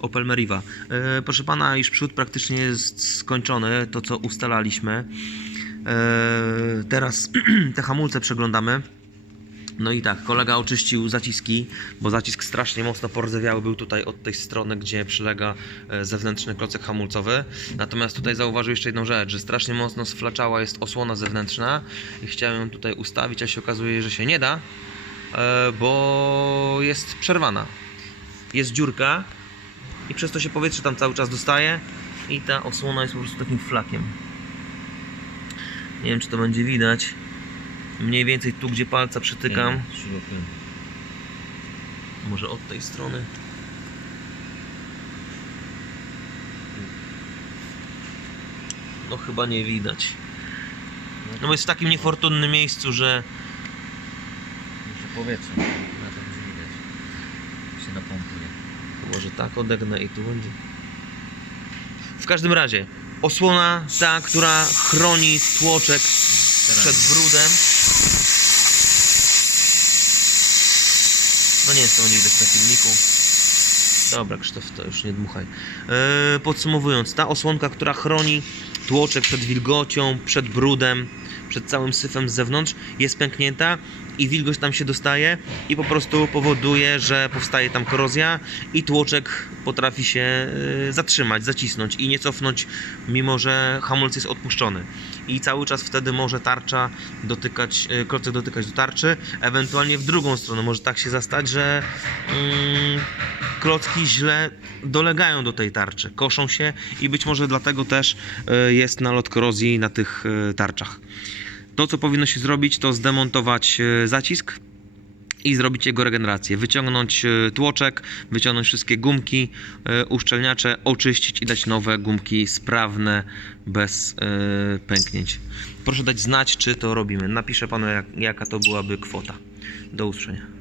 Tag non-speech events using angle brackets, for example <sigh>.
Opel Meriva. E, proszę pana, już przód praktycznie jest skończony, to co ustalaliśmy. E, teraz <clears throat> te hamulce przeglądamy. No i tak, kolega oczyścił zaciski, bo zacisk strasznie mocno porzewiały był tutaj od tej strony, gdzie przylega e, zewnętrzny klocek hamulcowy. Natomiast tutaj zauważył jeszcze jedną rzecz, że strasznie mocno sflaczała jest osłona zewnętrzna i chciałem ją tutaj ustawić, a się okazuje, że się nie da, e, bo jest przerwana. Jest dziurka i przez to się powietrze tam cały czas dostaje i ta osłona jest po prostu takim flakiem. Nie wiem, czy to będzie widać. Mniej więcej tu, gdzie palca przytykam. Może od tej strony. No chyba nie widać. No bo jest w takim niefortunnym miejscu, że Muszę powietrze, na to nie widać. Się napompuje. Może tak odegnę i tu będzie. W każdym razie, osłona ta, która chroni tłoczek przed brudem. No nie wiem, co będzie widać na filmiku. Dobra, Krzysztof, to już nie dmuchaj. Eee, podsumowując, ta osłonka, która chroni tłoczek przed wilgocią, przed brudem, przed całym syfem z zewnątrz, jest pęknięta i wilgoć tam się dostaje i po prostu powoduje, że powstaje tam korozja i tłoczek potrafi się e, zatrzymać, zacisnąć i nie cofnąć, mimo że hamulec jest odpuszczony. I cały czas wtedy może tarcza dotykać, e, klocek dotykać do tarczy, ewentualnie w drugą stronę może tak się zastać, że mm, klocki źle dolegają do tej tarczy, koszą się i być może dlatego też e, jest nalot korozji na tych e, tarczach. To, co powinno się zrobić, to zdemontować e, zacisk i zrobić jego regenerację. Wyciągnąć tłoczek, wyciągnąć wszystkie gumki, uszczelniacze, oczyścić i dać nowe gumki sprawne, bez pęknięć. Proszę dać znać, czy to robimy. Napiszę panu, jak, jaka to byłaby kwota. Do usłyszenia.